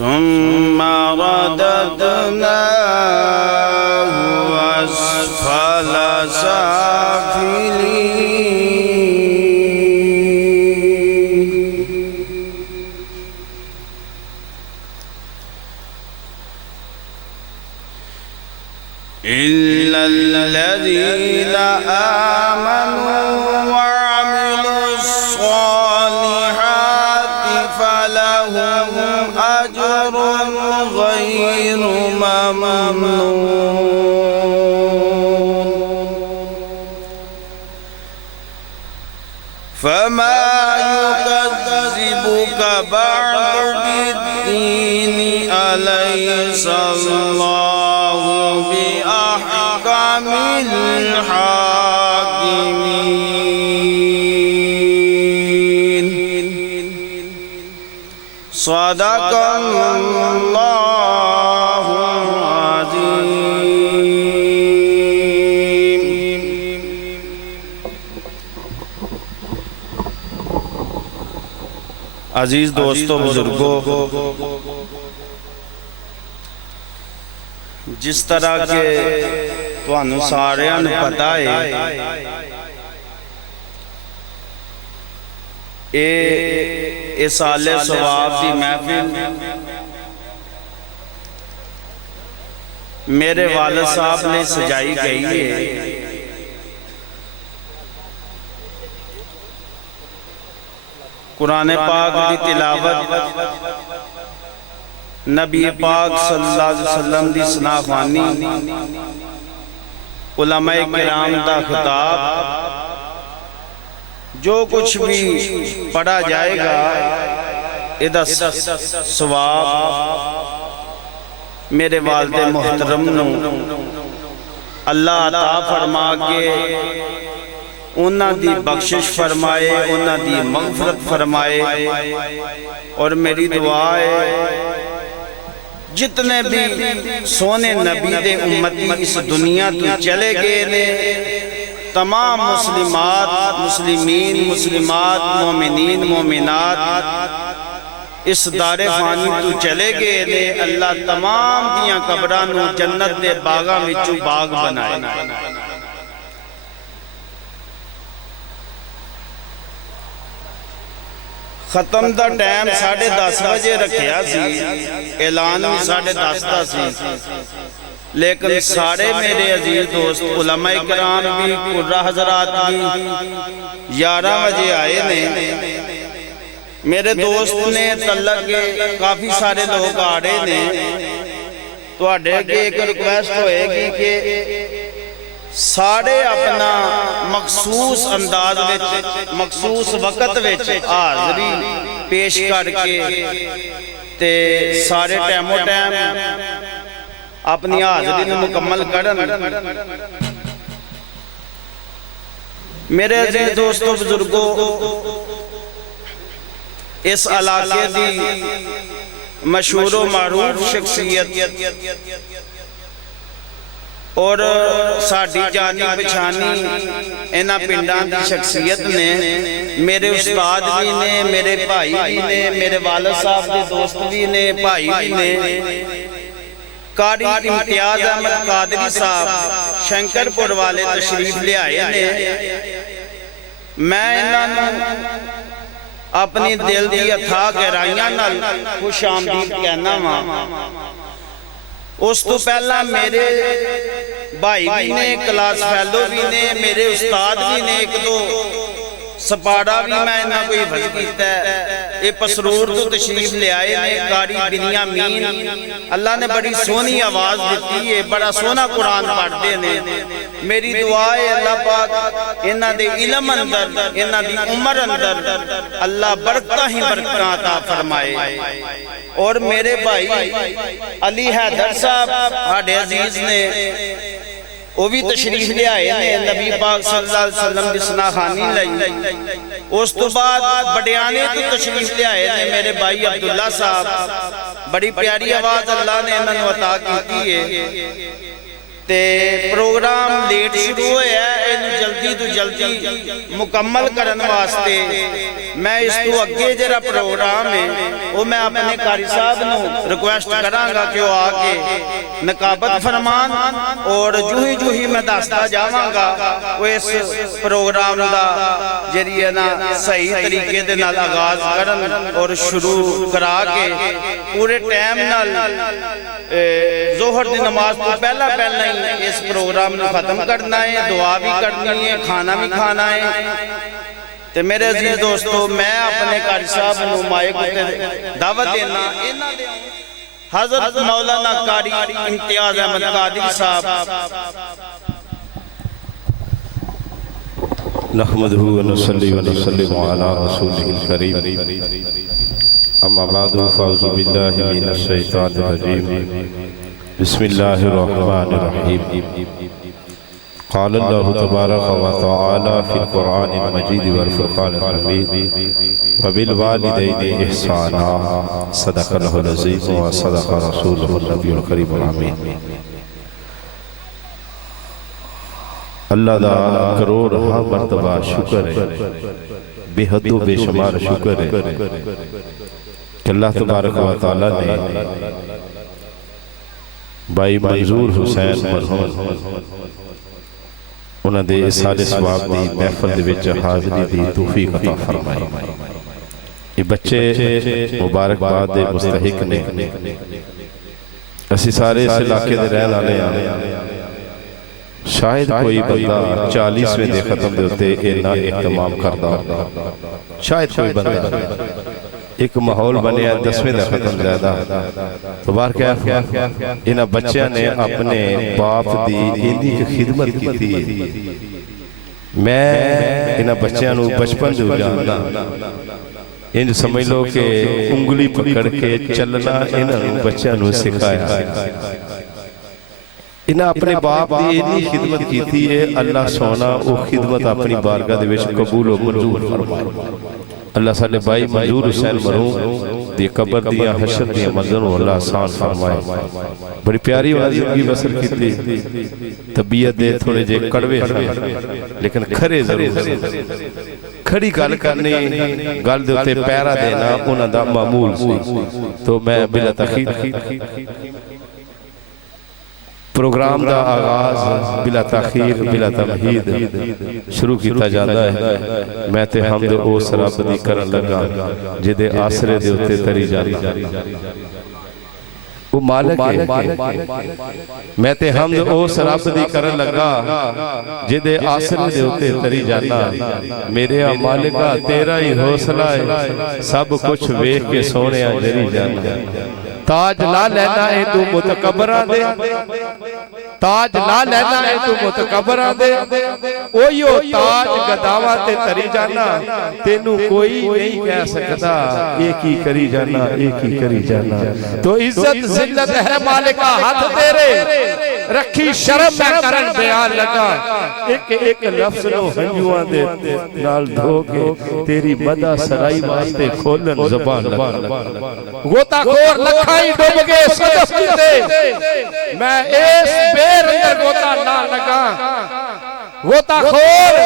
ثم رددناه أسفل سافلين إلا الذين آمنوا وعملوا الصالحات فلهم أجر غير ممنون فما يكذبك بعد بالدين أليس الله بأحكم الحاكمين صدق الله العظيم. عزیز دوستو بزرگو، جس طرح کے تانوں ساریاں نوں پتہ ہے اے سال ثواب دی محفل میرے والد صاحب نے سجائی گئی ہے. قرآن پاک دی تلاوت، نبی پاک صلی اللہ علیہ وسلم دی ثناخوانی، علماء کرام دا خطاب، جو کچھ بھی پڑھا جائے گا ادھا ثواب میرے والد محترم نو اللہ عطا فرما کے انہاں دی بخشش فرمائے، انہاں دی مغفرت فرمائے. اور میری دعا ہے جتنے بھی سونے نبی دے امتی اس دنیا تو چلے گئے نے، تمام مسلمات، مسلمین، مسلمات، مومنین، مومنات اس دار فانی تو چلے گئے نے، اللہ تمام دیاں قبراں نوں جنت دے باغاں وچوں باغ بنائے. ختم دا ٹائم 10:30 بجے رکھیا سی، اعلان بھی 10:30 دا سی، لیکن سارے میرے عزیز دوست علماء کرام بھی، قرہ حضرات بھی 11 بجے آئے نے. میرے دوست نے تعلق کے کافی سارے لوگ آ رہے نے. تو آڈے کے ایک ریکویسٹ ہوئے گی کہ سارے اپنا مخصوص انداز وچ، مخصوص وقت وچ حاضری پیش کر کے تے سارے ٹائم و ٹائم اپنی حاضری نو مکمل کرن. میرے عزیز دوستو بزرگو، اس علاقے دی مشہور و معروف شخصیت اور ساڑھی جانی پچھانی انہاں پنڈان دی شخصیت نے، میرے استاد بھی نے، میرے بھائی بھی نے، میرے والد صاحب دے دوست بھی نے، بھائی بھی نے. قاری امتیاز احمد قادری صاحب شنکر پور والے تشریف لے آئے نے. میں انہاں اپنی دل دی اتھا گہرائیاں نال خوش آمدید کہنا ماں. اس تو پہلا میرے بھائی بھی نے، کلاس فیلو بھی نے، میرے استاد بھی نے، ایک دو سپاڑا بھی میں انہاں کوئی حفظ کیتا ہے. اے پسرور تو تشریف لے آئے نے قاری بنیامین. اللہ نے بڑی سونی آواز دیتی ہے، بڑا سونا قرآن پڑھتے نے. میری دعا ہے اللہ پاک انہاں دے علم اندر، انہاں دی عمر اندر اللہ برکتہ ہی برکتہ عطا فرمائے. اور میرے بھائی علی حیدر صاحب ہاڑے عزیز نے، وہ بھی تشریف لے آئے نے، نبی پاک صلی اللہ علیہ وسلم دی ثناخوانی لئی. اس تو بعد بڑیانے تو تشریف لے آئے نے میرے بھائی عبداللہ صاحب. بڑی پیاری آواز اللہ نے انہوں عطا کی ہے. تے پروگرام لیٹ شروع ہویا ہے، جلدی تو جلدی مکمل کرن واسطے میں اس تو اگے جڑا پروگرام ہے وہ میں اپنے قاری صاحب نو ریکویسٹ کراں گا کہ وہ آ کے نقابت فرمان اور جو ہی میں دستا جاواں گا وہ اس پروگرام دا جڑی ہے نا صحیح طریقے دے نال آغاز کرن اور شروع کرا کے پورے ٹائم نال ظہر دی نماز تو پہلا ہی اس پروگرام نو ختم کرنا ہے، دعا بھی کرنی ہے، کھانا بھی کھانا ہے۔ تے میرے عزیز دوستو، میں اپنے قاری صاحب نو مائک تے دعوت دینا حضرت مولانا قاری امتیاز احمد قادری صاحب۔ نحمدہ ونصلی ونسلم علی رسولہ الکریم، اما بعد فاعوذ باللہ من الشیطان الرجیم، بسم اللہ الرحمن الرحیم۔ قال اللہ تبارک و تعالی فی القرآن المجید والفرقان الحمید وبالوالدین احسانا، صدق اللہ العظیم و صدق رسولہ النبی الکریم الامین۔ اللہ دا کروڑ ہاں مرتبہ شکر ہے، بے حد و بے شمار شکر ہے کہ اللہ تبارک و تعالی نے بھائی منظور حسین مرحوم انہاں دے سارے ثواب دی محفل دے وچ حاضری دی توفیق عطا فرمائی۔ یہ بچے مبارک باد دے مستحق نے، اسی سارے اس علاقے دے رہن والے ہیں، شاید کوئی بندہ 40ویں دے ختم دے ہوتے اینا اہتمام کردہ، شاید کوئی بندہ ایک ماحول بنے 10ویں دے ختم زیادہ تو بار کیا انہاں بچیاں نے اپنے باپ دی اندی کی خدمت کی تھی۔ میں انہاں بچیاں نو بچپن جو جاننا، انج سمجھ لو کہ انگلی پکڑ کے چلنا انہاں بچیاں نو سکھایا۔ انہاں اپنے باپ دی اتنی خدمت کی تھی ہے، اللہ سونا وہ خدمت اپنی بارگاہ دے وچ قبول و منظور فرمائے۔ اللہ صلی بھائی منظور حسین مرحوم دی قبر دیا حشر دیا منظر و اللہ آسان فرمائے۔ بڑی پیاری والی زندگی بسر کی تھی، طبیعت دے تھوڑے جے کڑوے لیکن کھرے ضرور کھڑی گل کرنے گل دے ہوتے پیرا دینا انہاں دا معمول سی۔ تو میں بلا تخیر پروگرام دا آغاز بلا تاخیر بلا تمہید شروع کیتا جاتا ہے۔ میں تے حمد او سراب دی کرن لگا جدے آسرے دے ہوتے تری جاری وہ مالک ہے۔ میں تے حمد او سراب دی کرن لگا جدے آسرے دے ہوتے تری جانا، میرے مالکہ تیرا ہی حوصلہ ہے، سب کچھ ویکھ کے سونے جری جانا۔ تاج لا لینا ہے تو متکبران دے، تاج لا لینا ہے تو متکبران دے، اویو تاج گداوہ تے تری جانا، تینوں کوئی نہیں کہہ سکتا ایک ہی کری جانا، ایک ہی کری جانا۔ تو عزت ذلت ہے مالکہ ہاتھ تیرے، رکھی شرم میں کرن بیان لگا، ایک لفظ نو ہنجوان دے نال دھو کے تیری مدہ سرائی واسطے کھولن زبان لگا۔ غوطہ خور لکھائی ڈوب گے صدف کیتے، میں اس بیر اندر غوطہ نہ لگا۔ غوطہ خور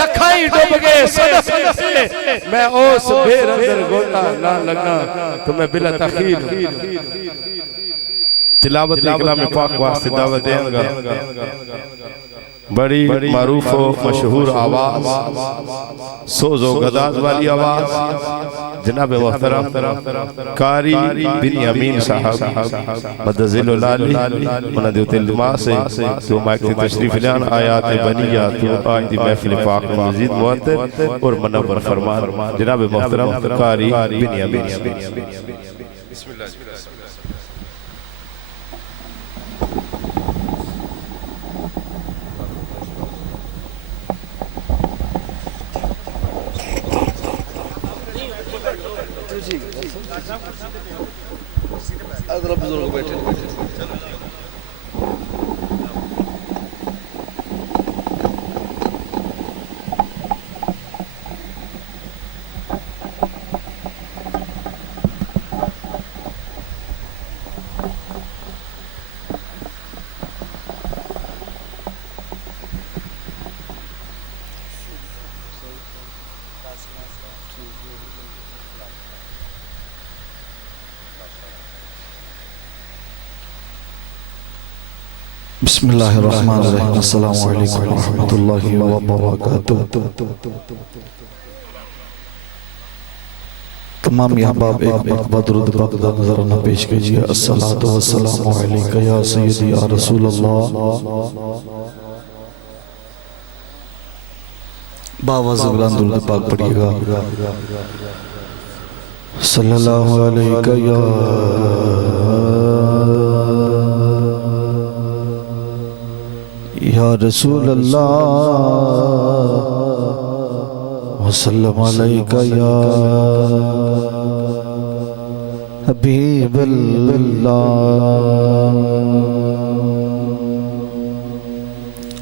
لکھائی ڈوب گے صدف کیتے، میں اس بیر اندر غوطہ نہ لگا۔ تو میں بلا تخیر تلاوت کلام پاک واسطے دعوت دیں گا۔ بڑی معروف و مشہور آواز، سوز و گداز والی آواز، جناب محترم قاری بن امین صاحب مدذل العالی انہاں دیوتے علماء سے تو مائک تے تشریف لیان آیات بنیہ تو آج دی محفل پاک مزید معطر اور منور فرمان جناب محترم قاری بن امین۔ بسم اللہ اضرب بزرگ بیٹھے بسم اللہ الرحمن الرحیم السلام علیکم ورحمۃ اللہ وبرکاتہ۔ تمام احباب ایک مرتبہ درود پاک دا نظرانہ پیش کیجئے۔ الصلاۃ والسلام علیک یا سیدی یا رسول اللہ۔ باواز بلند درود پاک پڑھیے گا۔ صلی اللہ علیک یا رسول اللہ وسلم علیک یا حبیب اللہ۔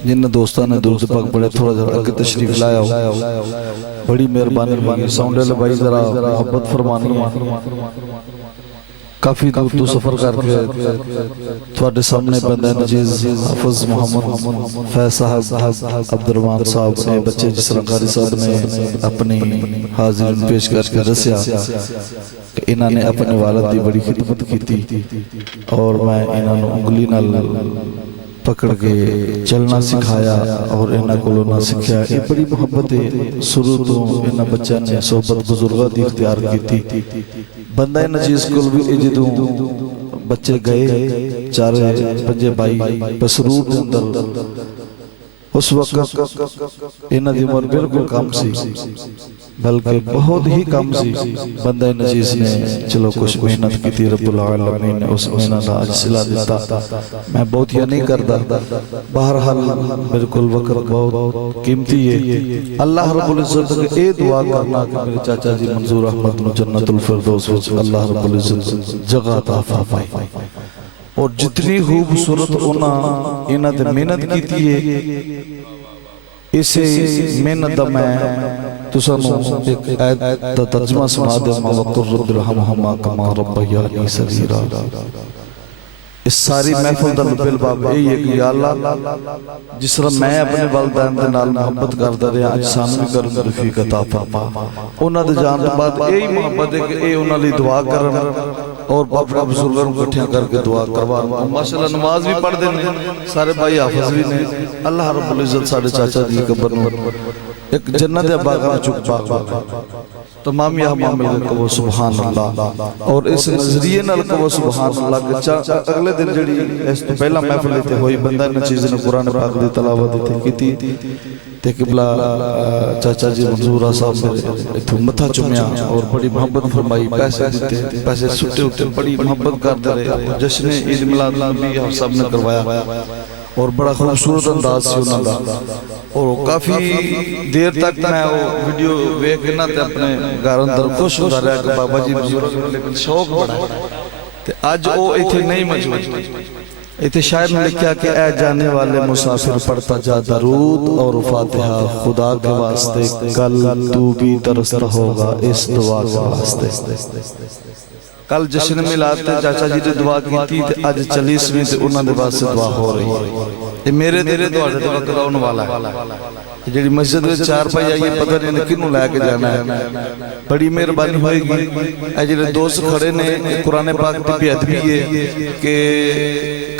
جن دوستان نے درود پاک پڑھے تھوڑا ذرا آگے تشریف لایا ہو، بڑی مہربانی ہوگی۔ ساؤنڈ والے بھائی ذرا محبت فرمانی ہے، کافی دور تو سفر کر کے تھوڑے سامنے بندہ نجیز حافظ محمد فیض صاحب، عبد الرحمن صاحب نے بچے جس طرح قاری صاحب نے اپنی حاضرین پیش کر کے رسیا کہ انہوں نے اپنے والد دی بڑی خدمت کی تھی، اور میں انہوں نے انگلی نال پکڑ کے چلنا سکھایا اور انہاں کو نہ سکھایا۔ یہ بڑی محبت ہے، شروع تو انہاں بچہ نے صحبت بزرگہ دی اختیار کی تھی۔ بندہ نجیز کل بھی جدوں بچے گئے چارے پنجے بائی بسرور اندر، اس وقت انہاں دی عمر بالکل کم سی، بلکہ بہت ہی کم سی۔ بندہ نجیز نے چلو کچھ محنت کی تھی، رب العالمین نے اس محنت دا اجر صلہ دیتا۔ میں بہت یہ نہیں کرتا، بہرحال بالکل وقت بہت قیمتی ہے۔ اللہ رب العزت کے اے دعا کرنا کہ میرے چاچا جی منظور احمد نو جنت الفردوس وچ اللہ رب العزت جگہ عطا فرمائے، اور جتنی خوبصورت انہاں تے محنت کیتی ہے، اسے محنت دا میں تسانو ایک آیت دا ترجمہ سنا دے، وَقُلْ رَبِّ ارْحَمْهُمَا كَمَا رَبَّيَانِي صَغِيرًا۔ اس ساری محفل دا لب الباب اے ہے کہ یا اللہ جس طرح میں اپنے والدین دے نال محبت کردا رہا، اج سانو بھی کرن دی توفیق عطا فرما۔ انہاں دے جان دے بعد اے محبت ہے کہ اے انہاں لئی دعا کرن اور اپنے بزرگاں نوں اکٹھے کر کے دعا کروان۔ ماشاءاللہ نماز بھی پڑھ دے نے، سارے بھائی حافظ بھی نے۔ اللہ رب العزت ساڈے چاچا دی قبر نوں ایک جنت دے باغاں چک باغ تمام یہاں مل کے کہو سبحان اللہ، اور اس نظریے نال کہو سبحان اللہ کہ اگلے دن جڑی اس تو پہلا محفل تے ہوئی، بندہ نے چیز نے قرآن پاک دی تلاوت کی تے قبلہ چاچا جی منظور صاحب میرے اتھو متھا چومیا اور بڑی محبت فرمائی، پیسے دیتے، پیسے سٹے ہوتے، بڑی محبت کرتے رہے۔ جشن عید میلاد نبی آپ سب نے کروایا اور بڑا خوبصورت انداز سے انہوں دا، اور کافی دیر تک میں وہ ویڈیو ویکھنا تے اپنے گھر اندر خوش ہوندا رہا کہ بابا جی بزرگ، لیکن شوق بڑا ہے۔ تے اج وہ ایتھے نہیں موجود، ایتھے شاعر نے لکھا کہ اے جانے والے مسافر پڑھتا جا درود اور فاتحہ خدا کے واسطے، کل تو بھی ترستا ہوگا اس دعا کے واسطے۔ کل جشن میلاد تے چاچا جی نے دعا کی تھی، اج 40ویں تے انہاں دے واسطے دعا ہو رہی ہے۔ یہ میرے تیرے دعاڑے تے وقت آن والا ہے۔ جڑی مسجد میں چار پائی آئیے پتہ نہیں کنوں لے کے جانا ہے، بڑی مہربانی ہوئے گی۔ اے جڑے دوست کھڑے نے، قرآن پاک دی بھی ادبی ہے کہ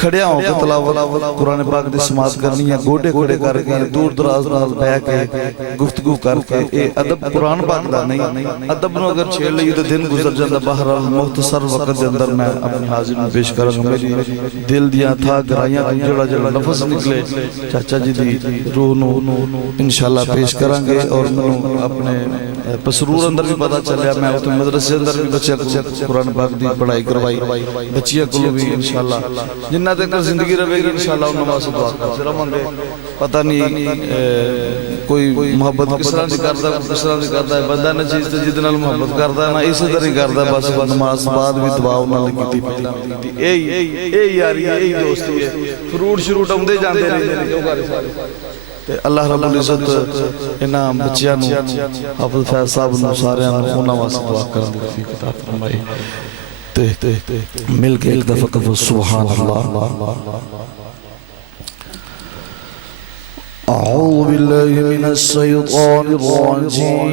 کھڑیا ہوں کہ تلاوت قرآن پاک دی سماعت کرنی ہے، گوڑے کھڑے کر کے دور دراز نال بیٹھ کے گفتگو کر کے۔ اے ادب قرآن پاک دا نہیں، ادب نو اگر چھیڑ لئی تو دن گزر جاتا۔ بہرحال مختصر وقت دے اندر میں اپنی حاضر میں پیش کروں گا۔ میری دل دیا تھا گرائیاں جڑا جڑا لفظ نکلے چاچا جی دی روح نو انشاءاللہ پیش کریں گے۔ اور میں اپنے پسرور اندر بھی پتا چلیا، میں اس مدرسے اندر بھی بچے کو قرآن پاک دی پڑھائی کروائی، بچیاں کو بھی انشاءاللہ جنہ تک زندگی رہے گی انشاءاللہ انہوں واسطے دعا کریں گے۔ پتہ نہیں کوئی محبت کس طرح نہیں کرتا، کس طرح نہیں کرتا ہے بندہ نے چیز تے جتنا محبت کرتا ہے نا اسی طرح ہی کرتا ہے۔ بس نماز بعد بھی دعا انہوں نے کی تھی، اے یاری اے دوستی ہے، فروٹ شروٹ آمدے جاندے رہتے ہیں جو گھر سارے۔ اللہ رب العزت انہاں بچیاں نو حافظ فیض صاحب نو سارے انہاں واسطے دعا کرن دی توفیق عطا فرمائے۔ تے مل کے ایک دفعہ کہو سبحان اللہ۔ اعوذ باللہ من الشیطان الرجیم،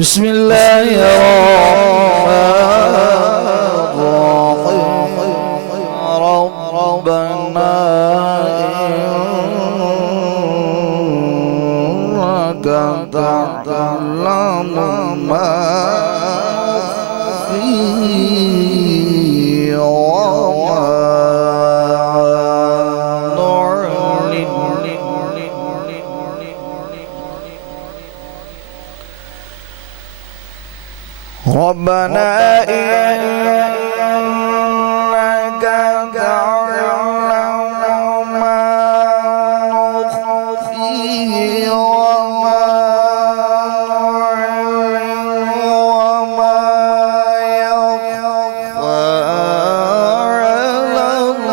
بسم الله الرحمن الرحيم ربنا إنك تعلم ما في وما نعلن ربنا إنك تعلم ما نخفي وما نعلن وما يخفى على الله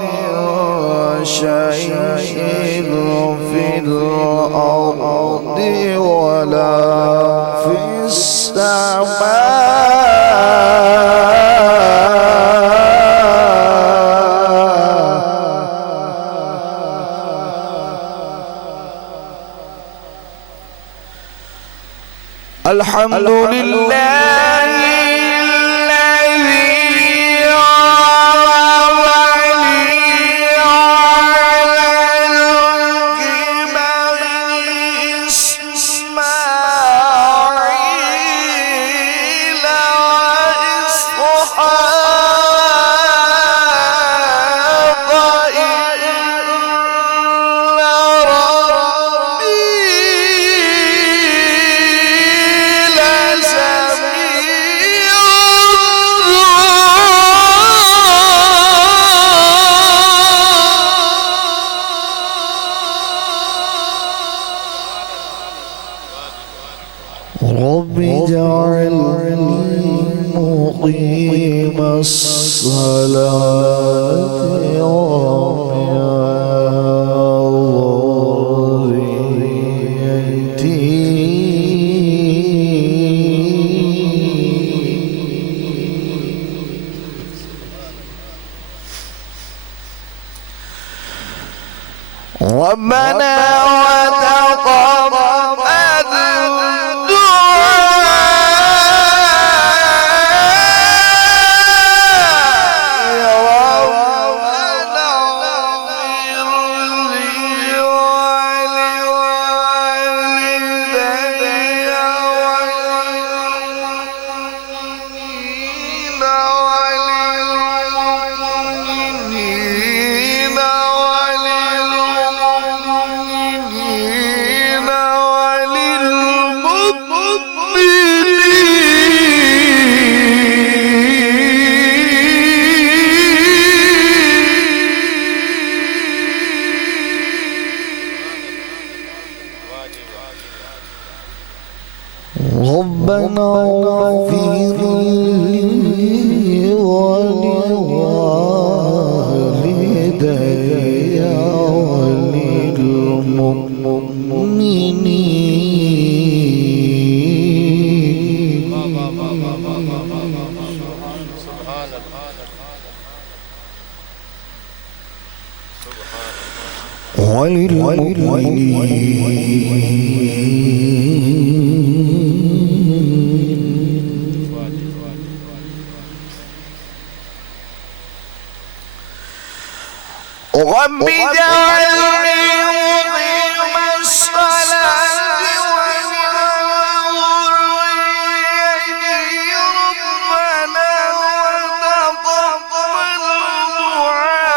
من شيء في الأرض ولا في السماء الحمد لله الذي وعلي على الكبر إسماعيل وإسحاق إن رب اجعلني مقيم الصلاة ومن ذريتي ربنا وتقبل ربنا اغفر لي ولوالدي رب اجعلني مقيم الصلاة ومن ذريتي ربنا وتقبل دعائي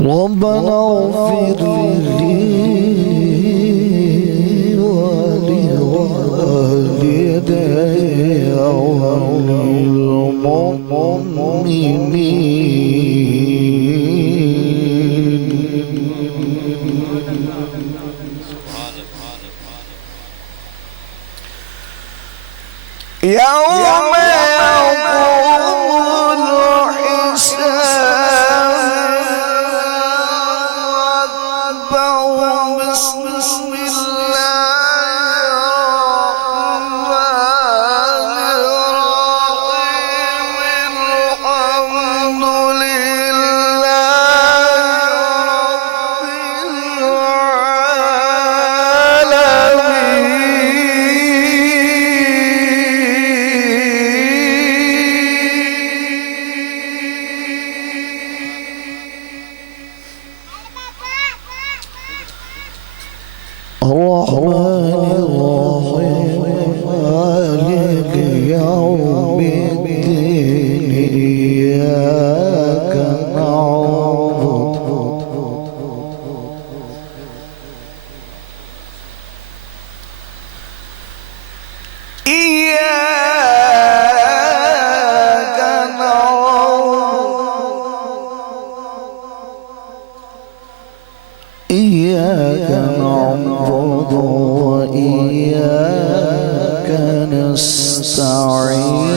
ربنا اغفر لي ربنا اغفر لي ولوالدي وللمؤمنين يوم يقوم الحساب بسم إياك نعبد وإياك نستعين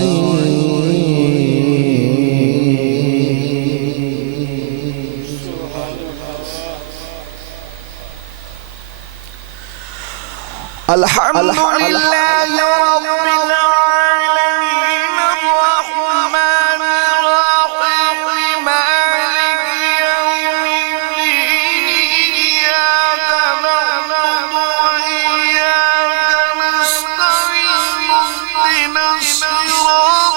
الحمد لله رب العالمين الرحمن الرحيم مالك يوم الدين إياك نعبد وإياك نستعين اهدنا الصراط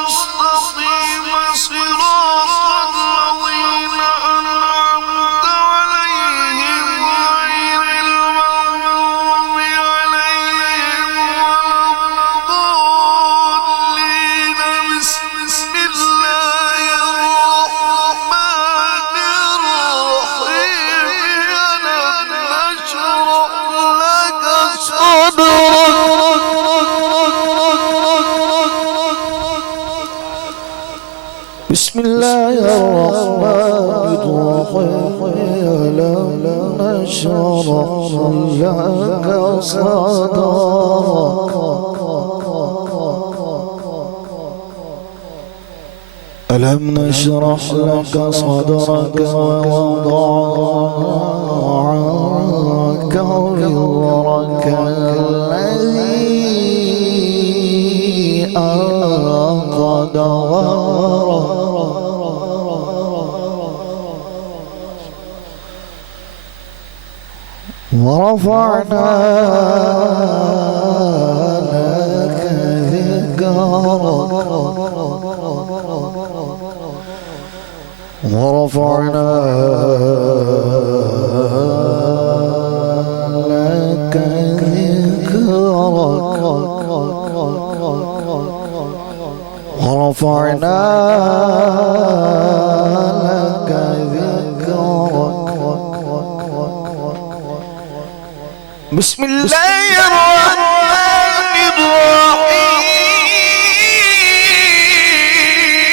المستقيم صراط الذين أنعمت عليهم غير المغضوب عليهم ولا الضالين بسم الله الرحمن الرحيم ألم نشرح لك صدرك بسم الله الرحمن الرحيم ألم نشرح لك صدرك ألم نشرح لك صدرك ووضعنا عنك وزرك الذي أنقض ظهرك ورفعنا لك ذكرك ورفعنا لك ذكرك ورفعنا لك ذكرك بسم الله الرحمن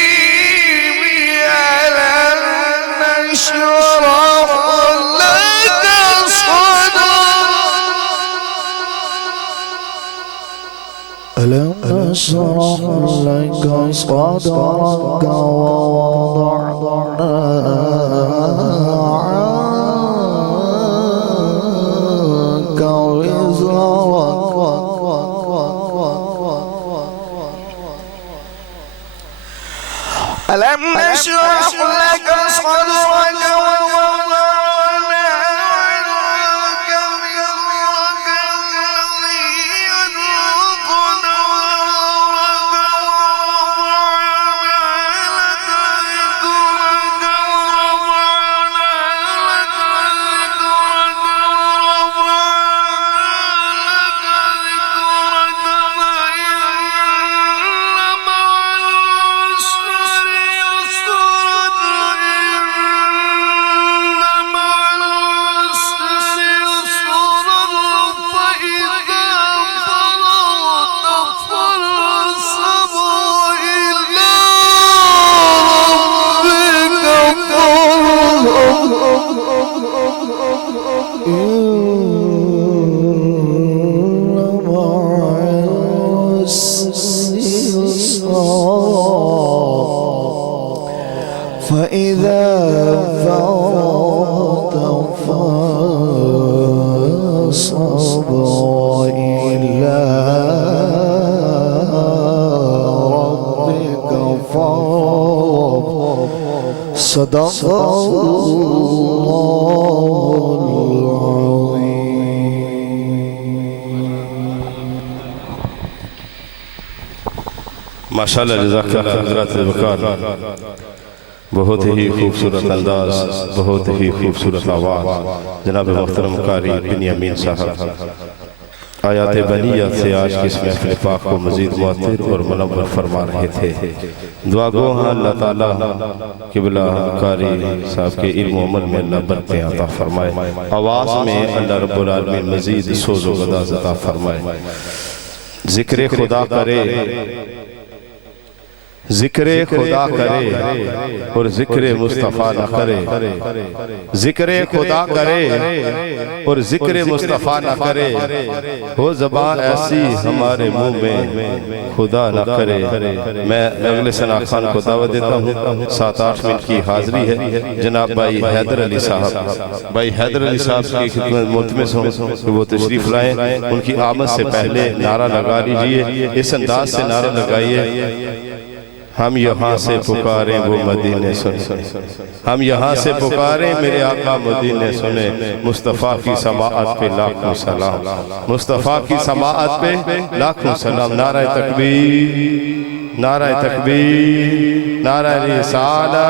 الرحيم ألم نشرح لك صدرك ألم نشرح لك صدرك ووضعنا عنك وزرك ألم نشرح لك صدرك ووضعنا عنك وزرك الذي أنقض ظهرك ورفعنا لك ذكرك ورفعنا لك ذكرك فإن مع العسر يسرا إن صدق اللہ ماشاءاللہ جزاک اللہ حضرات وقار بہت ہی خوبصورت انداز بہت ہی خوبصورت آواز جناب محترم قاری بنیامین صاحب آیات بنیہ سے آج کی اس محفل پاک کو مزید معطر اور منور فرما رہے تھے دعا گو ہاں اللہ تعالیٰ قبلہ قاری صاحب کے علم و عمل میں اللہ برکتیں عطا فرمائے آواز میں اللہ رب العالمین مزید سوز و غداز عطا فرمائے ذکر خدا کرے ذکر خدا کرے اور ذکر مصطفیٰ نہ کرے ذکر خدا کرے اور ذکر مصطفیٰ نہ کرے ہو زبان ایسی ہمارے منہ میں خدا نہ کرے میں اگلے ثنا خان کو دعوت دیتا ہوں 7-8 منٹ کی حاضری ہے جناب بھائی حیدر علی صاحب بھائی حیدر علی صاحب کی خدمت ملتمس ہوں کہ وہ تشریف لائیں ان کی آمد سے پہلے نعرہ لگا لیجئے اس انداز سے نعرہ لگائیے ہم یہاں سے پکاریں وہ مدینے سنے ہم یہاں سے پکاریں میرے آقا مدینے سنے مصطفیٰ کی سماعت پہ لاکھوں سلام مصطفیٰ کی سماعت پہ لاکھوں سلام نعرہ تکبیر نعرہ تکبیر نعرہ رسالہ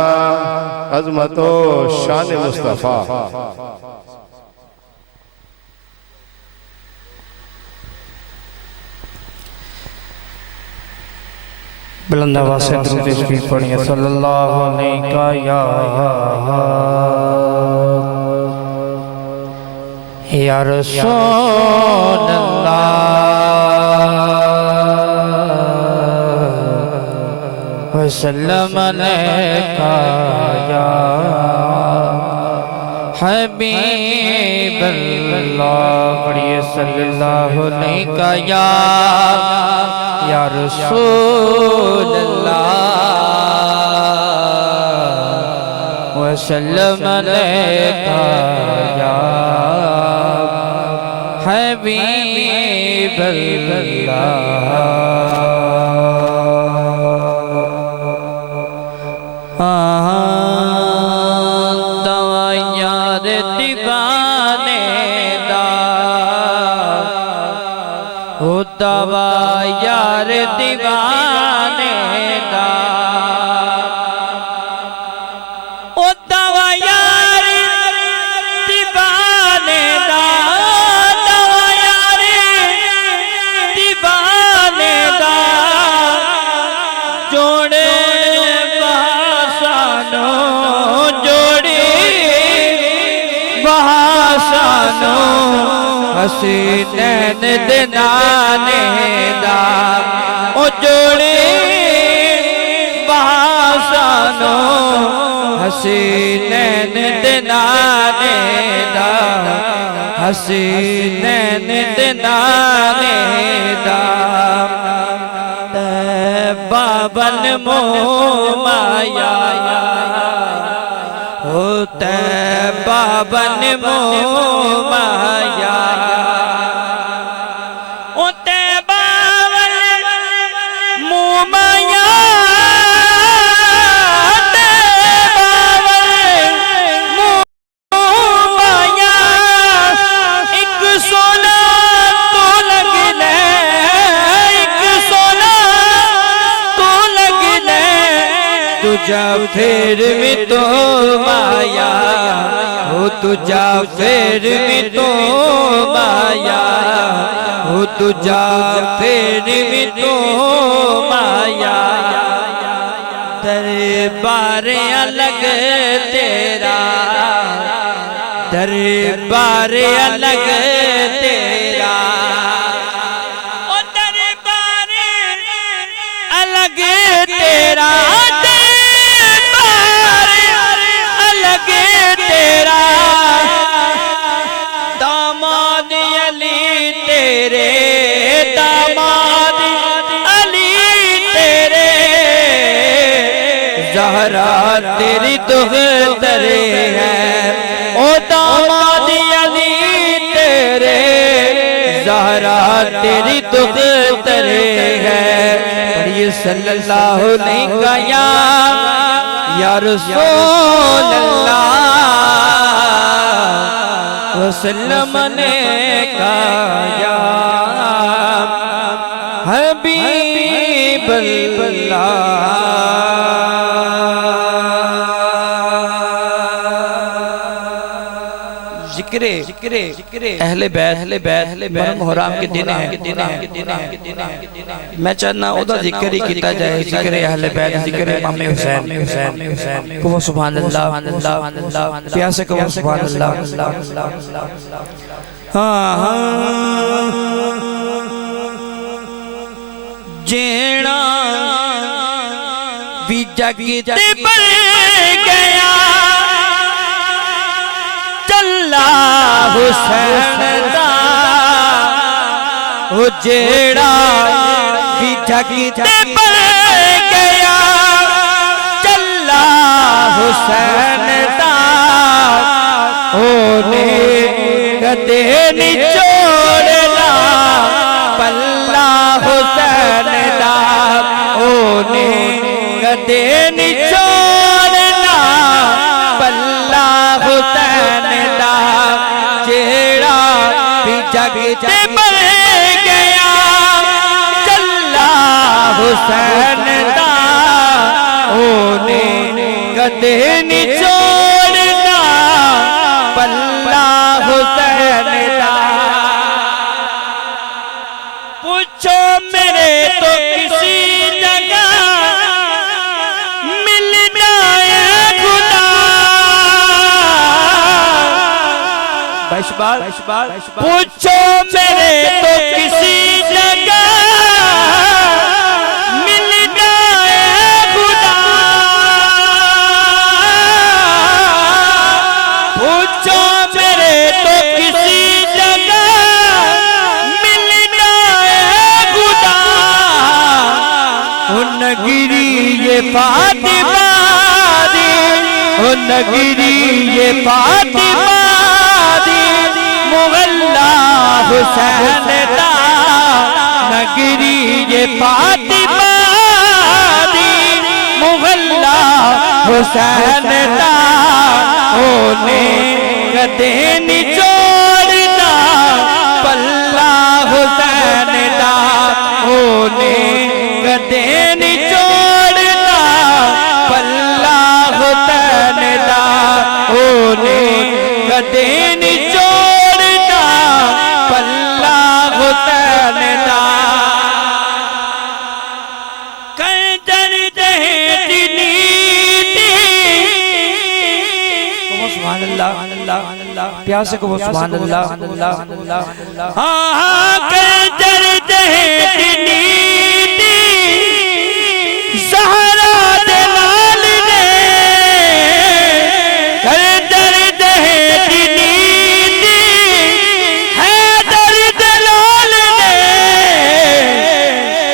عظمت و شان مصطفیٰ بلند آواز سے درود شریف پڑھیں صلی اللہ علیہ یا رسول اللہ وسلم علیکہ یا حبیب اللہ پڑھیے صلی اللہ علیہ یا رسول اللہ وسلم علیکہ یا حبیب اللہ دوائیاں دیوانے دا او دوائیاں دیوانے دا او دوائیاں دیوانے دا دوائیاں دیوانے دا جوڑے بحسانو جوڑی بحسانو حسینین دنانے دا او جوڑی بحسانو حسینین دنانے دا حسینین دنانے دا بابن مومایا ہوتے بابن مومایا ہوتے بابن مومایا ہوتے بابن مومایا ایک سونا تو لگ لے ایک سونا تو لگ لے تجھا پھر میں تو مایا ہو تجھا پھر میں تو مایا ہو تجھا پھر میں تو مایا دربار الگ تیرا دربار الگ تیرا او دربار الگ تیرا دربار الگ تیرا داماد علی تیرے داماد علی تیرے زہرا تیری دختر ہے او داماد علی تیرے زہرا تیری دختر ہے پڑھیے صلی اللہ علیہ یا رسول اللہ وسلم نے کہا یا حبیب اللہ ذکر اہل بیت مرم حرام کے دن ہیں میں چاہنا او دا ذکر ہی کیتا جائے ذکر اہل بیت ذکر امام حسین کہو سبحان اللہ پیاسے کہو سبحان اللہ جینا بھی جگ تے بل گیا چلا حسین دا وہ جیڑا بھی جگ تے بل گیا چلا حسین دا اونے کدے نہیں چھوڑنا پلہ حسین دا اونے کدے نہیں چھوڑنا پلہ حسین دا جیڑا بھی جگ تے بل گیا چلا حسین دا اونے کدے نہیں چھوڑنا پلہ حسین دا پوچھو میرے تو کسی جگہ مل جائے خدا پوچھو میرے تو کسی جگہ مل جائے خدا پوچھو میرے تو کسی جگہ مل جائے خدا نگری یہ فاطمہ دی نگری یہ فاطمہ دی محلہ حسین دا نگری یہ فاطمہ دی محلہ حسین دا اونے کدے نہیں چھوڑنا پلہ حسین دا اونے کدے نہیں چھوڑنا پلہ حسین دا اونے کدے نہیں چھوڑنا پلہ حسین دا کنجر دہتی نیتی سبحان اللہ پیاسے کو سبحان اللہ کنجر دہتی نیتی زہرا دلال نے کنجر دہتی نیتی حیدر دلال نے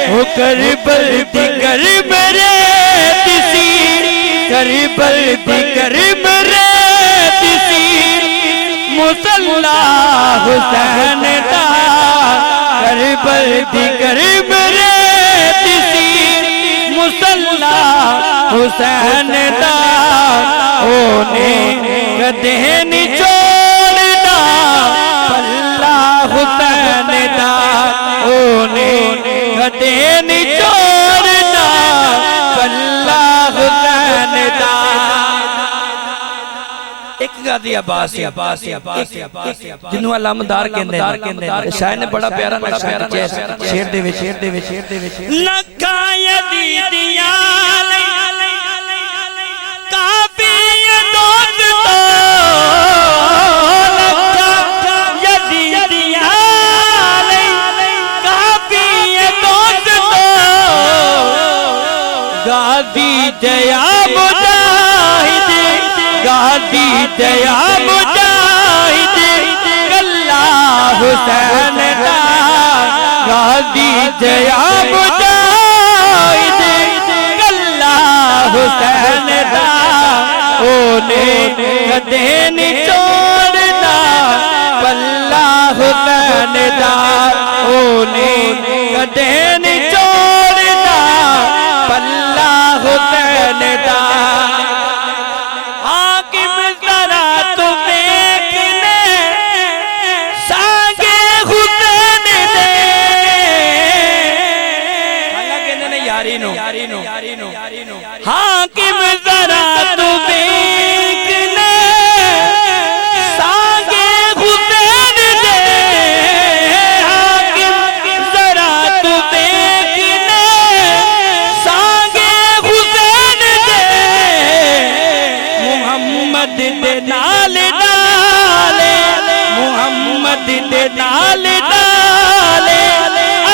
وہ کربل دی کرب ریتی سی کربل دی کرب ریتی سی مصلح حسین دا کربل دی کرب ریتی سی مصلح حسین دا اونے کدے نہیں چھوڑنا پلہ حسین دا اونے کدے نہیں چھوڑنا پلہ حسین دا ایک گادی عباس جنہوں علامدار کہندے شاعر نے بڑا پیارا نقشہ شیر دے وچ لکھا یزیدیاں کافی دوست تو لکھا یزیدیاں کافی دوست تو غازی جیا مجاہد غازی جیا مجاہد کلا حسین دا غازی جیا مجاہد کلا حسین دا اونے کدے نہیں چھوڑنا پلہ حسین دا اونے کدے نہیں چھوڑنا پلہ حسین دا حاکم ذرا تو دیکھنے سانگے حسین دے حاکم ذرا تو دیکھنے سانگے حسین دے محمد دے نال ڈالے محمد دے نال ڈالے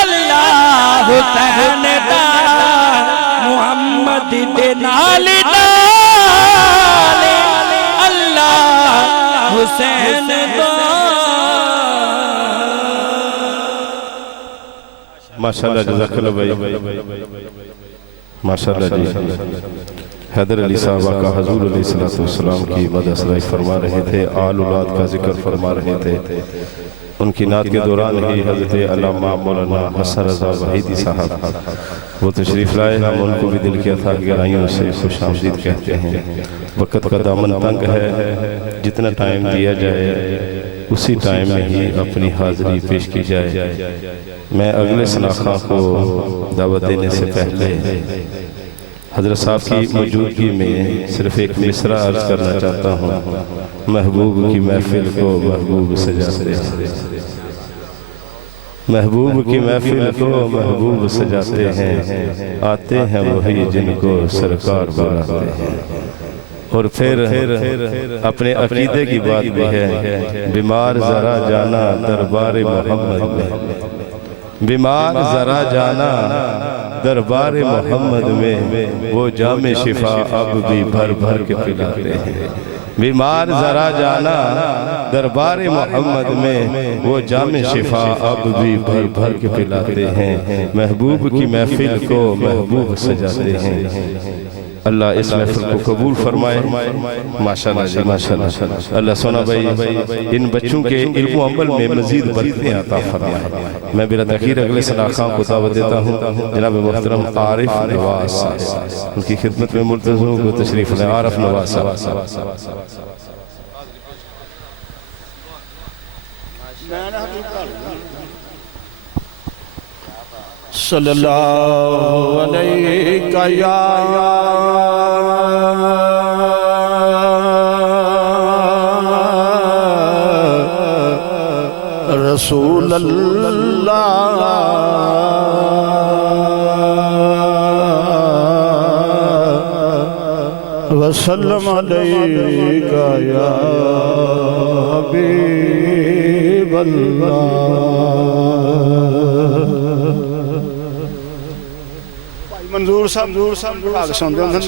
اللہ حسین دا محمد دے نال ڈالے اللہ حسین دا ماشاءاللہ جزاک اللہ بھائی ماشاءاللہ جی حیدر علی صاحبہ کا حضور علیہ السلام کی مدح افزائی فرما رہے تھے آل اولاد کا ذکر فرما رہے تھے ان کی نعت کے دوران ہی حضرت علامہ مولانا حسن رضا وحیدی صاحب وہ تشریف لائے ہم ان کو بھی دل کی اتھاہ گہرائیوں سے خوش آمدید کہتے ہیں وقت کا دامن تنگ ہے جتنا ٹائم دیا جائے اسی ٹائم میں ہی اپنی حاضری پیش کی جائے میں اگلے سناخہ کو دعوت دینے سے پہلے حضرت صاحب کی موجودگی میں صرف ایک مصرع عرض کرنا چاہتا ہوں محبوب کی محفل کو محبوب سجاتے ہیں محبوب کی محفل کو محبوب سجاتے ہیں آتے ہیں وہی جن کو سرکار بلاتے ہیں اور پھر اپنے عقیدے کی بات بھی ہے بیمار ذرا جانا دربار محمد میں بیمار ذرا جانا دربار محمد میں وہ جام شفا اب بھی بھر بھر کے پلاتے ہیں بیمار ذرا جانا دربار محمد میں وہ جام شفا اب بھی بھر بھر کے پلاتے ہیں محبوب کی محفل کو محبوب سجاتے ہیں اللہ اس محفل کو قبول فرمائے ماشاءاللہ جی ماشاءاللہ اللہ سونا بھائی ان بچوں کے علم و عمل میں مزید برکتیں عطا فرمائے میں بلا تاخیر اگلے سناخاں کو دعوت دیتا ہوں جناب محترم عارف نواز ان کی خدمت میں ملتزم کو تشریف لیں عارف نواز صلی اللہ علیہ یا رسول اللہ وسلم علیہ یا حبیب اللہ منظور صاحب آگے سن دیں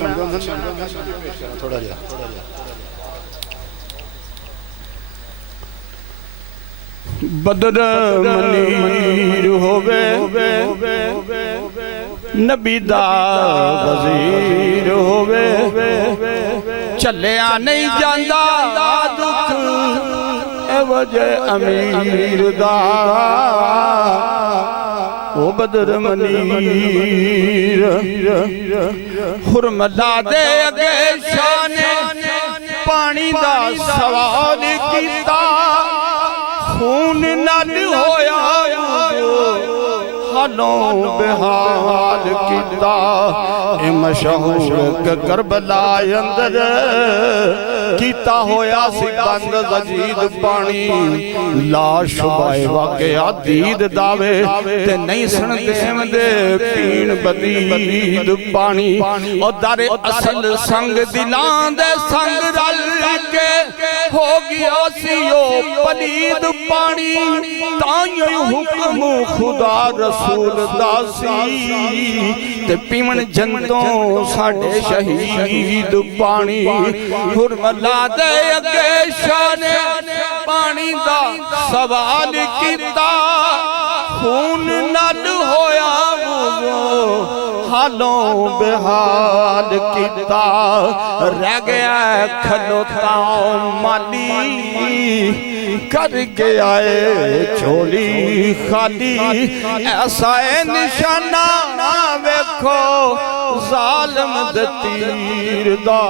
تھوڑا جا بدر منیر ہووے نبی دا وزیر ہووے چلیا نہیں جاندہ دکھ اے وجہ امیر دا او بدر منیر حرملا دے اگے شان پانی دا سوال کیتا خون نال ہویا حالوں بحال کیتا اے مشہور کربلا اندر کیتا ہویا سی بند زجید پانی لاش شبائے واقعہ دید داوے تے نہیں سن دیم دے پین بدید پانی اور در اصل سنگ دلان دے سنگ رل کے ہو گیا سیو پلید پانی تائیں حکم خدا رسول داسی تے پیمن جنتوں ساڑھے شہید پانی حرملا دے اگے شان پانی دا سوال کیتا خون نال ہویا وضو حالوں بحال کیتا رہ گیا کھلوتا مالی کر گیا چولی خالی ایسا نشانہ ویکھو ویکھو ظالم دے تیر دا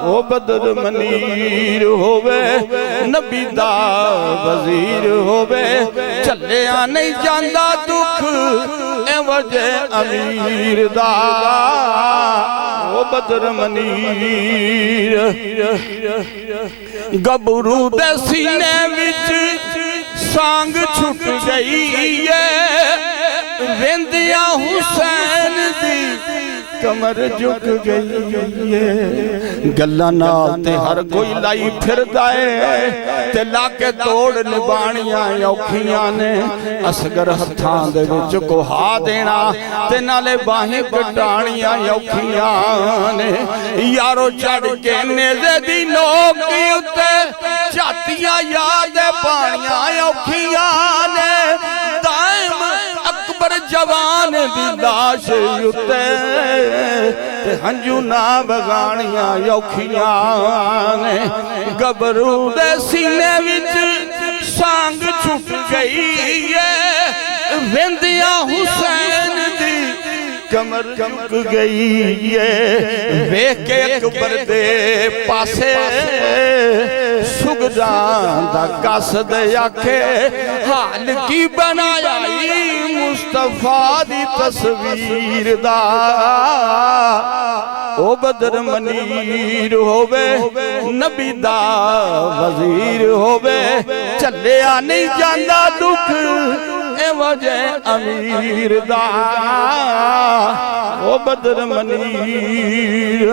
او بدر منیر ہووے نبی دا وزیر ہووے چلیا نہیں جاندا دکھ اے وجہ امیر دا او بدر منیر گبرو دے سینے وچ سانگ چھٹ گئی ہے ویندیاں حسین دی کمر جھک گئی ہے گلاں نال تے ہر کوئی لائی پھر دائے تے لا کے توڑ نبانیاں اوکھیاں نے اصغر ہتھاں دے وچ کوہا دینا تے نالے باہیں کٹانیاں اوکھیاں نے یارو چڑھ کے نیزے دی نوکی اتے چاتیاں یاد پانیاں اوکھیاں نے دائم اکبر جوان دی لاش اتے تے ہنجو نہ بگانیاں اوکھیاں نے گبرو دے سینے وچ سانگ چھٹ گئی ہے ویندیاں حسین دی کمر جھک گئی ہے ویکھ کے اکبر دے پاسے سگدان دا قصد آکھے حال کی بنایا مصطفیٰ دی تصویر دا او بدر منیر ہووے نبی دا وزیر ہووے چلیا نہیں جاندا دکھ اے وجہ امیر دا او بدر منیر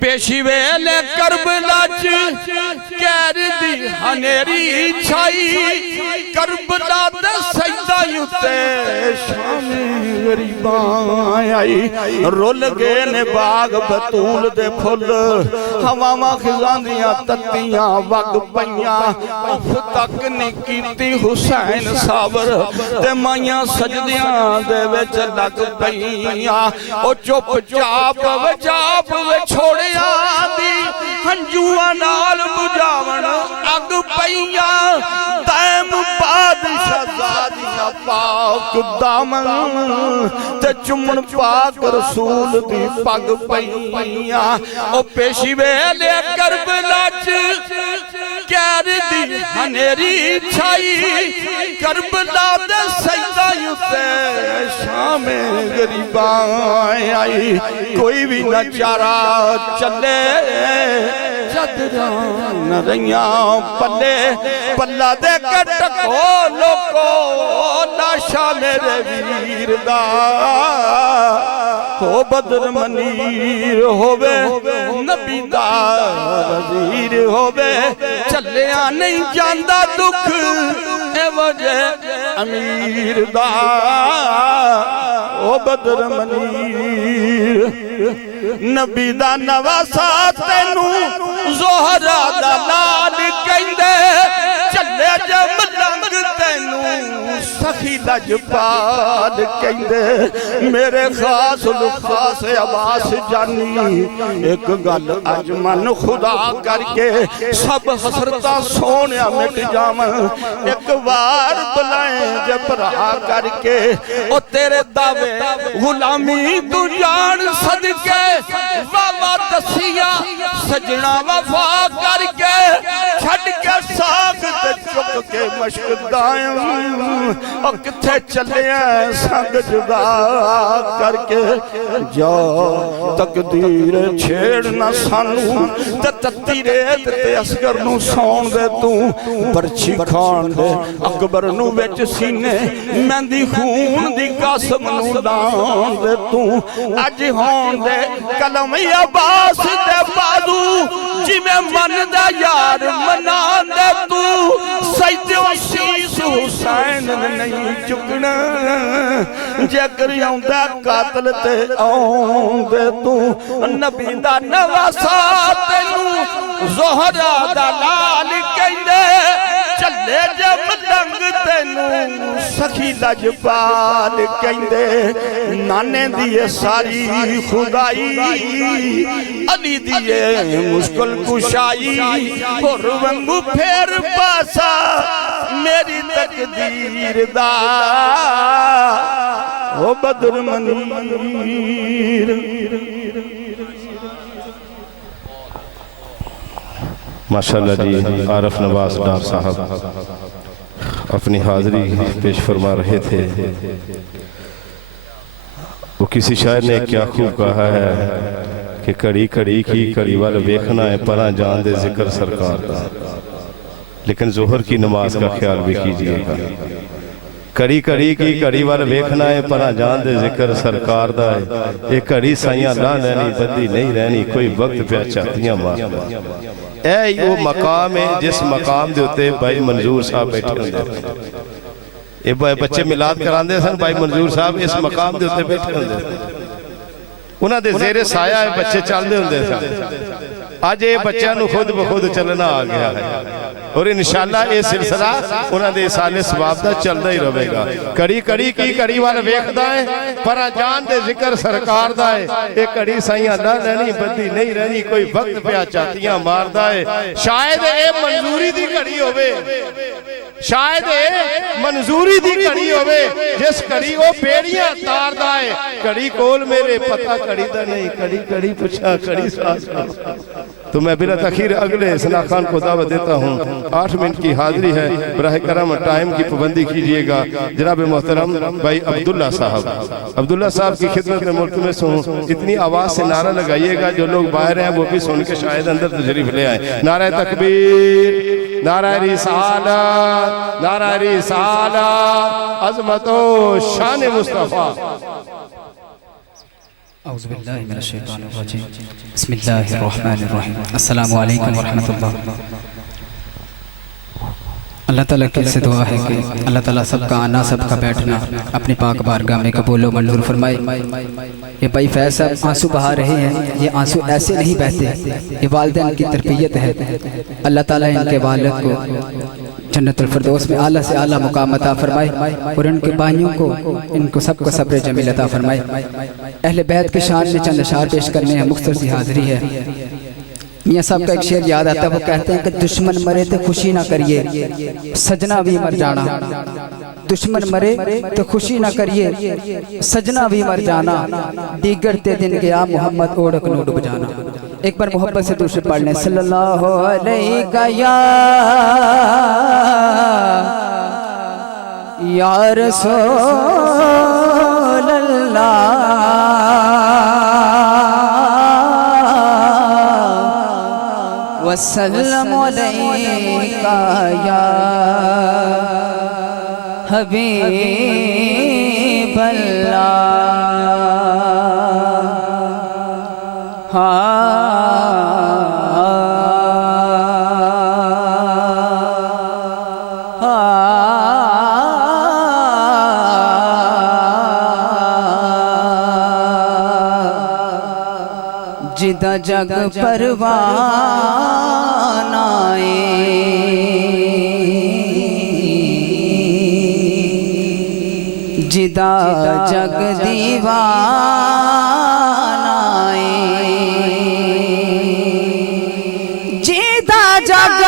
پیشی ویلے کربلا چ کہر دی ہنیری چھائی کربلا دے سجدہ یوتے شام غریباں آئی رول گئے نے باغ بطول دے پھل ہواواں خزاں دیاں تتیاں وگ پئیاں اف تک نہیں کیتی حسین صابر تے مائیاں سجدیاں دے وچ لگ پئیاں او چپ چاپ وچاپ چھوڑیا دی ہنجواں نال بجاون اگ پئیاں دائم بادشاہ زادیاں پاک دامن تے چمن پاک رسول دی پگ پئیاں او پیشی ویلے کربلا چ کہر دی ہنیری چھائی کربلا دے سجدہ یوتے شام غریباں آئی کوئی بھی نہ چارہ چلے چادراں نہ رہیاں پلے پلہ دے کے ٹکو لوکو لاشا میرے ویر دا ہو بدر منیر ہووے نبی دا وزیر ہووے چلیا نہیں جاندا دکھ اے وجہ امیر دا او بدر منیر نبی دا نواسا تینو زہرا دا لال کہندے چلے جب لنگ تینو سخی لجپال کہندے میرے خاص لخاص عباس جانی ایک گل اج من خدا کر کے سب حسرتا سونیا مٹ جامن ایک وار بلائیں جبرا کر کے او تیرے دعوے غلامی تو جان صدقے وابا دسیا سجنا وفا کر کے چھڑ کے ساکھ تے چک کے مشک دائم اور کتھے چلے ہیں سنگ جدا کر کے جا تقدیر چھیڑ نہ سانو تے تتی ریت تے اسگر نو سون دے تو برچی کھان دے اکبر نو ویچ سینے مہندی خون دی قاسم نو دان دے تو اج ہون دے کلم عباس دے بازو جی میں من دا یار منان دے تو سجدے و شیس حسین نہیں چکنا جے کری آؤں دا قاتل تے آؤں دے تو نبی دا نواسا تینو زہرا دا لال کہندے چلے جب لنگ تینو سخی لجپال کہندے نانے دیئے ساری خدائی علی دیئے مشکل کشائی اور ونگو پھر پاسا میری تقدیر دا او بدر منیر ماشاءاللہ جی عارف نواز ڈار صاحب اپنی حاضری پیش فرما رہے تھے وہ کسی شاعر نے کیا خوب کہا ہے کہ کڑی کڑی کی کڑی والا ویکھنا ہے پرا جان دے ذکر سرکار دا لیکن ظہر کی نماز کا خیال بھی کیجئے گا کڑی کڑی کی کڑی والا ویکھنا ہے پرا جان دے ذکر سرکار دا ہے ایک کڑی سائیاں نہ رہنی بدی نہیں رہنی کوئی وقت پہ چاہتیاں مار اے وہ مقام ہے جس مقام دے ہوتے بھائی منظور صاحب بیٹھے ہوندے اے بچے میلاد کران دے سن بھائی منظور صاحب اس مقام دے ہوتے بیٹھے ہوندے انہاں دے زیر سایہ ہے بچے چل دے ہوندے سن آج یہ بچہ نو خود بخود چلنا آ گیا ہے اور انشاءاللہ یہ سلسلہ انہاں دے سالے ثواب دا چل دا ہی رہے گا کڑی کڑی کی کڑی والا ویکھ دا ہے پرا جان دے ذکر سرکار دا ہے ایک کڑی سائیاں نہ رہنی بدی نہیں رہنی کوئی وقت پہ چاہتیاں مار دا ہے شاید اے منظوری دی کڑی ہوئے شاید اے منظوری دی کڑی ہوئے جس کڑی وہ پیڑیاں تار دا ہے کڑی کول میرے پتہ کڑی دا نہیں کڑی کڑی پچھا کڑی ساز تو میں بلا تاخیر اگلے ثنا خان کو دعوت دیتا ہوں 8 منٹ کی حاضری ہے براہ کرم ٹائم کی پابندی کیجئے گا جناب محترم بھائی عبداللہ صاحب کی خدمت میں ملتمس ہوں اتنی آواز سے نعرہ لگائیے گا جو لوگ باہر ہیں وہ بھی سن کے شاید اندر تشریف لے آئیں نعرہ تکبیر نعرہ رسالت نعرہ رسالت عظمت و شان مصطفیٰ اعوذ باللہ من الشیطان الرجیم بسم اللہ الرحمن الرحیم السلام علیکم ورحمۃ اللہ اللہ تعالیٰ کی سے دعا ہے کہ اللہ تعالیٰ سب کا آنا سب کا بیٹھنا اپنی پاک بارگاہ میں قبول و منظور فرمائے یہ بھائی فیض صاحب آنسو بہا رہے ہیں یہ آنسو ایسے نہیں بہتے یہ والدین کی تربیت ہے اللہ تعالیٰ ان کے والد کو جنت الفردوس میں اعلیٰ سے اعلیٰ مقام عطا فرمائے اور ان کے بھائیوں کو ان کو سب کو صبر جمیل عطا فرمائے اہل بیت کے شان میں چند اشعار پیش کرنے ہیں مختصر سی حاضری ہے میاں صاحب کا ایک شعر یاد آتا ہے وہ کہتے ہیں کہ دشمن مرے تو خوشی نہ کریے سجنا بھی مر جانا دشمن مرے تو خوشی نہ کریے سجنا بھی مر جانا دیگرتے دن گیا محمد اوڑک نو ڈب جانا ایک بار محبت سے دوسرے پڑھ لیں صلی اللہ علیہ یا رسول اللہ وسلم علیکہ یا حبیب اللہ جدہ جگ پروان آئے جدہ جگ دیوان آئے جدہ جگ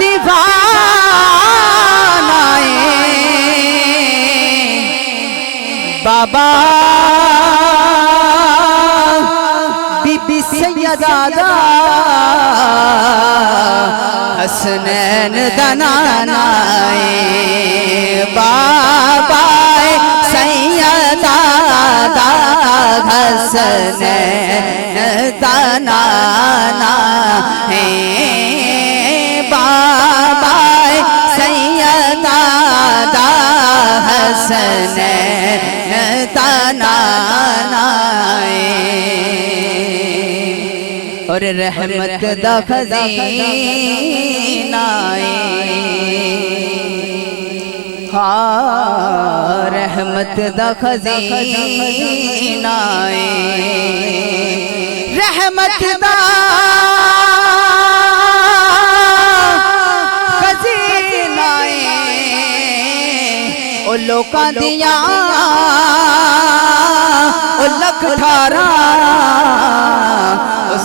دیوان آئے بابا بی بی سیدہ حسنین دنانائے بابا سیدہ حسنین دنانائے بابا سیدہ حسنین اور رحمت دا خزینہ ہاں رحمت دا خزینہ رحمت دا خزینہ او لوکاں دیاں او لکھ ٹھارا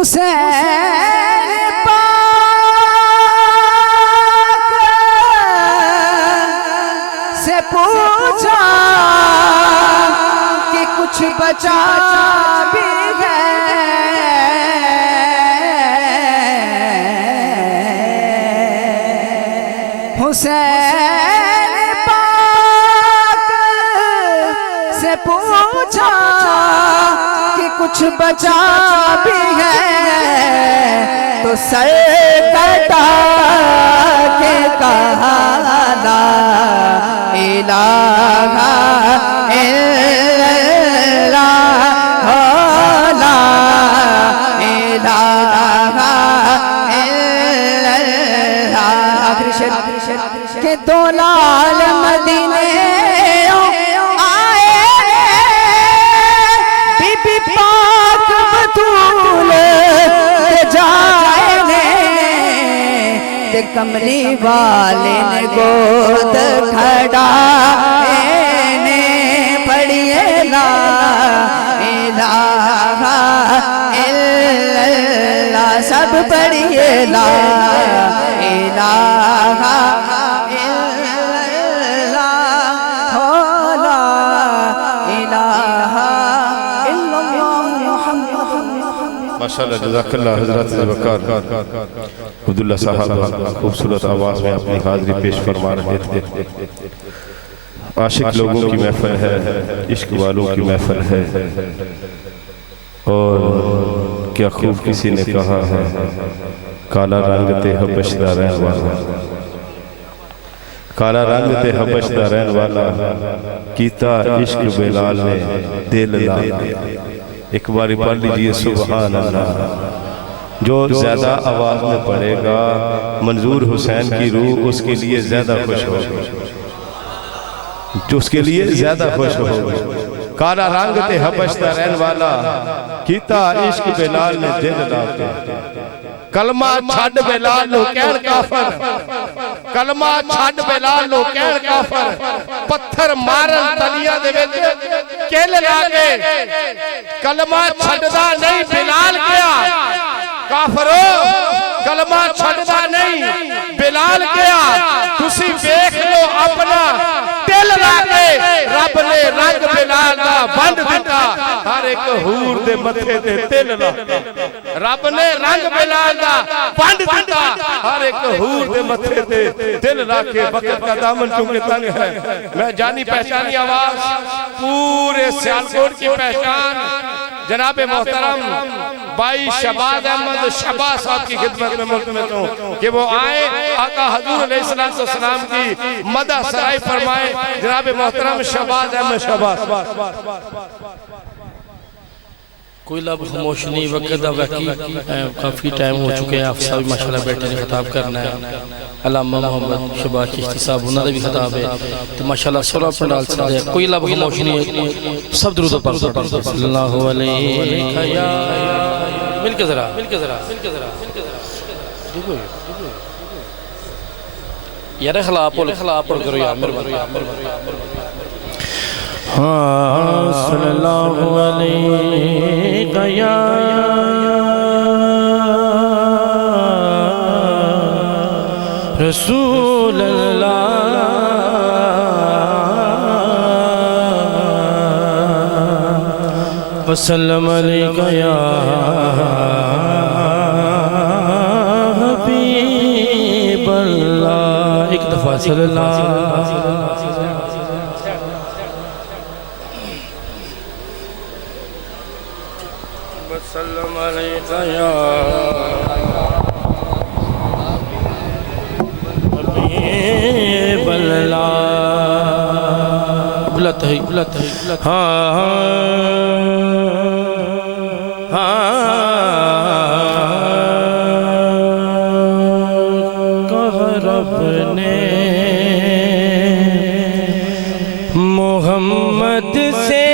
حسین پاک سے پوچھا کہ کچھ بچا بھی ہے حسین پاک سے پوچھا کہ کچھ بچا بھی ہے تو سر کٹا کے کہا لا الہ الا اللہ لا الہ الا اللہ آخری شعر کہ دو لال مدینے آئے بی بی پاک بطول کے جائے تے کملی والے نے گود کھڑائے پڑھیے لا الہ الا اللہ سب پڑھیے لا الہ ماشاءاللہ جزاک اللہ حضرت وقار عبداللہ صاحب خوبصورت آواز میں اپنی حاضری پیش فرما رہے تھے عاشق لوگوں کی محفل ہے عشق والوں کی محفل ہے اور کیا خوب کسی نے کہا ہے کالا رنگ تے حبش دا رہن والا کالا رنگ تے حبش دا رہن والا کیتا عشق بلال نے دل لا ایک باری پڑھ لیجئے سبحان اللہ جو زیادہ آواز میں پڑھے گا منظور حسین کی روح اس کے لیے زیادہ خوش ہو جو اس کے لیے زیادہ خوش ہو کالا رنگ تے حبش دا رہن والا کیتا عشق بلال نے دل لا کلمہ چھڑ بلال نو کہن کافر کلمہ چھڑ بلال نو کہن کافر پتھر مارن تلیاں دے وچ کل لاگے کلمہ چھڑدا نہیں بلال کیا کافرو کلمہ چھڑدا نہیں بلال کیا تسی دیکھ لو اپنا دل لاگے رب نے رنگ بلال دا بند دیتا ہر ایک حور دے متھے تے دل لا رب نے رنگ بلال دا بند دیتا ہر ایک حور دے متھے تے دل لا کے وقت کا دامن چونکہ تنگ ہے میں جانی پہچانی آواز پورے سیالکوٹ کی پہچان جناب محترم بھائی شہباز احمد شہباز صاحب کی خدمت میں ملتمس ہوں کہ وہ آئے آقا حضور علیہ السلام کی مدح سرائی فرمائے جناب محترم شہباز احمد شہباز کوئی لب خاموش نہیں وقت دا وقی کافی ٹائم ہو چکے ہیں آپ صاحب ماشاءاللہ بیٹھے نے خطاب کرنا ہے علامہ محمد شہباز چشتی صاحب انہوں نے بھی خطاب ہے تو ماشاءاللہ سورہ پنڈال سے ہے کوئی لب خاموش نہیں سب درود پر صلی اللہ علیہ یا مل کے ذرا یار خلاف پڑھ کرو یار صلی اللہ علیہ یا رسول اللہ وسلم علیہ یا حبیب اللہ ایک دفعہ صلی اللہ وسلم علیہ یا حبیب اللہ بلت ہے رب نے محمد سے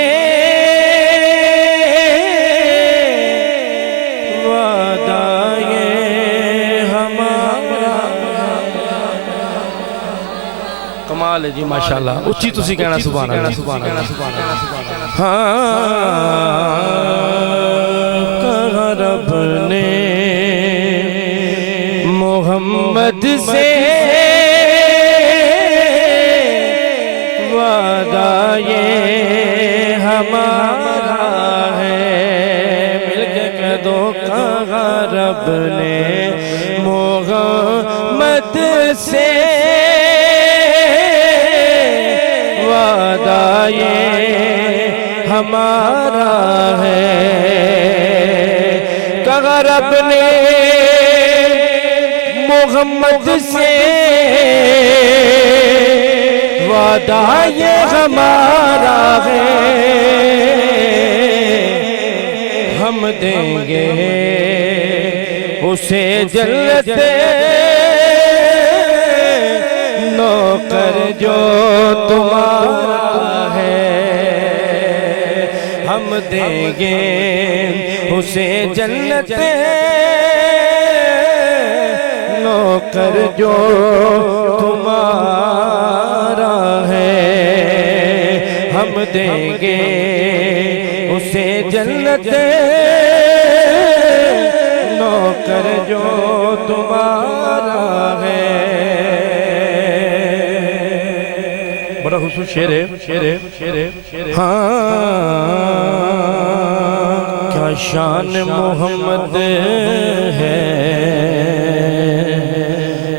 وعدہ یہ ہمارا کمال ہے جی ماشاءاللہ اچھی تسی کہنا سبحان اللہ رب نے ہمارا ہے کہا رب نے محمد سے وعدہ یہ ہمارا ہے ہم دیں گے اسے جنت نوکر جو تمہارا ہے ہم دیں گے اسے جنت نوکر جو تمہارا ہے ہم دیں گے اسے جنت نوکر جو تمہارا ہے بڑا حسن شعر ہے ہاں کیا شان محمد ہے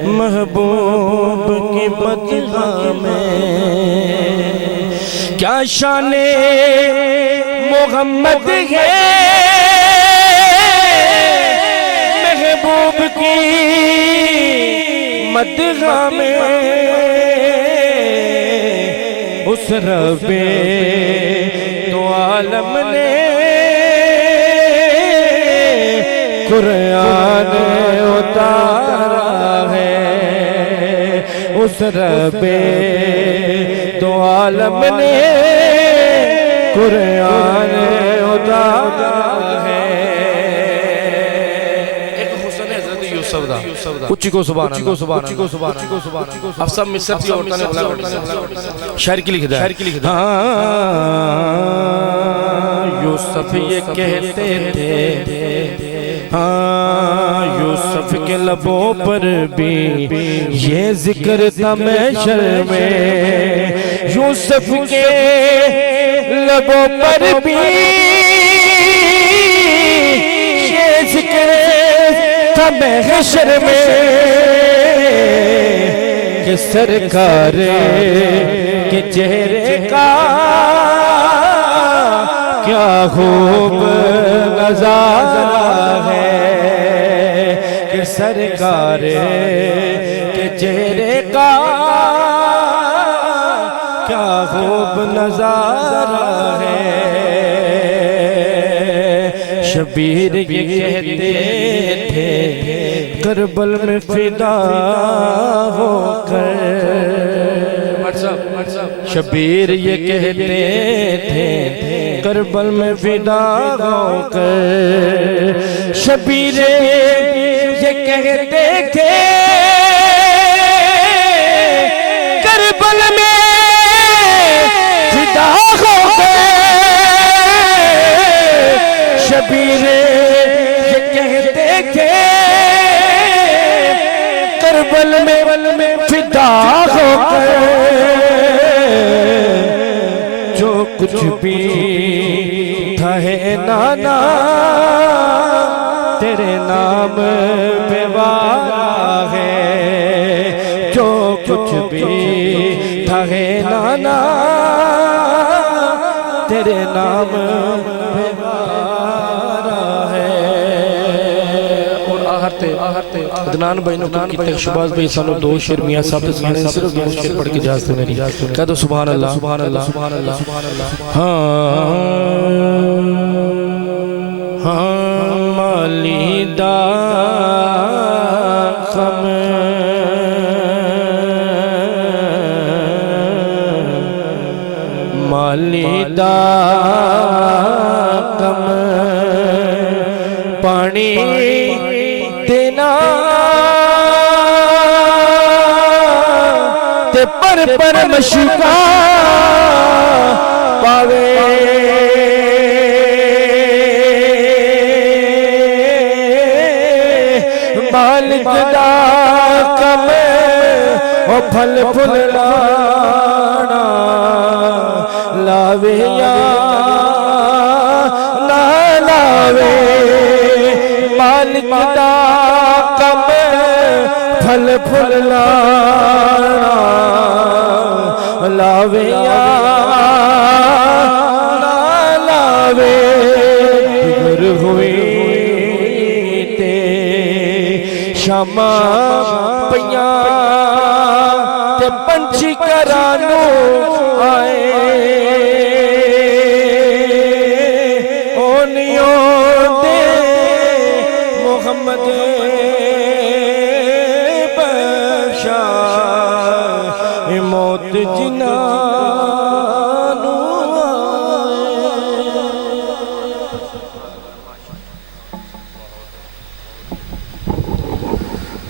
محبوب کی مدح میں کیا شان محمد ہے محبوب کی مدح میں اس رب تو عالم نے قرآن اتارا ہے اس رب تو عالم نے قرآن اتارا ہے ایک حسن حضرت یوسف دا اچھی کو سبحان اللہ اب سب مصر کی عورتوں نے بلا شاعر کی لکھ دا یوسف یہ کہتے تھے ہاں یوسف کے لبوں پر بھی یہ ذکر تھا محشر میں یوسف کے لبوں پر بھی یہ ذکر تھا محشر میں کہ سرکار کے چہرے کا کیا خوب نظارہ ہے کہ سرکار کے چہرے کا کیا خوب نظارہ ہے شبیر یہ کہتے تھے کربل میں فدا ہو کر شبیر یہ کہتے تھے کربل میں فدا ہو کر شبیر یہ کہتے تھے کربل میں فدا ہو کر شبیر یہ کہتے تھے کربل میں فدا ہو کر جو کچھ بھی تھا ہے نانا تیرے نام پہ وعدہ ہے جو کچھ بھی تھا ہے نانا تیرے نام پہ وعدہ ہے اور آہرتے عدنان بھائی نکل کی تخشباز بھائی سانو دو شیر میاں صاحب تسانے صرف دو شیر پڑھ کے جاست میری کہہ دو سبحان اللہ ہاں مالی دا غم مالی دا غم پانی دینا تے پر مشکا پاوے مالک دا کم او پھل پھل لانا لاوے یا نہ لاوے مالک دا کم پھل پھل لانا لاوے یا نہ ਸ਼ਾਮਾਂ ਪਈਆਂ ਤੇ ਪੰਛੀ ਘਰਾਂ ਨੂੰ ਆਏ ਉਹ ਨਹੀਂ ਆਉਂਦੇ ਮੁਹੰਮਦ ਬਖਸ਼ਾ ਇਹ ਮੌਤ ਜਿਨ੍ਹਾਂ ਨੂੰ ਆਏ।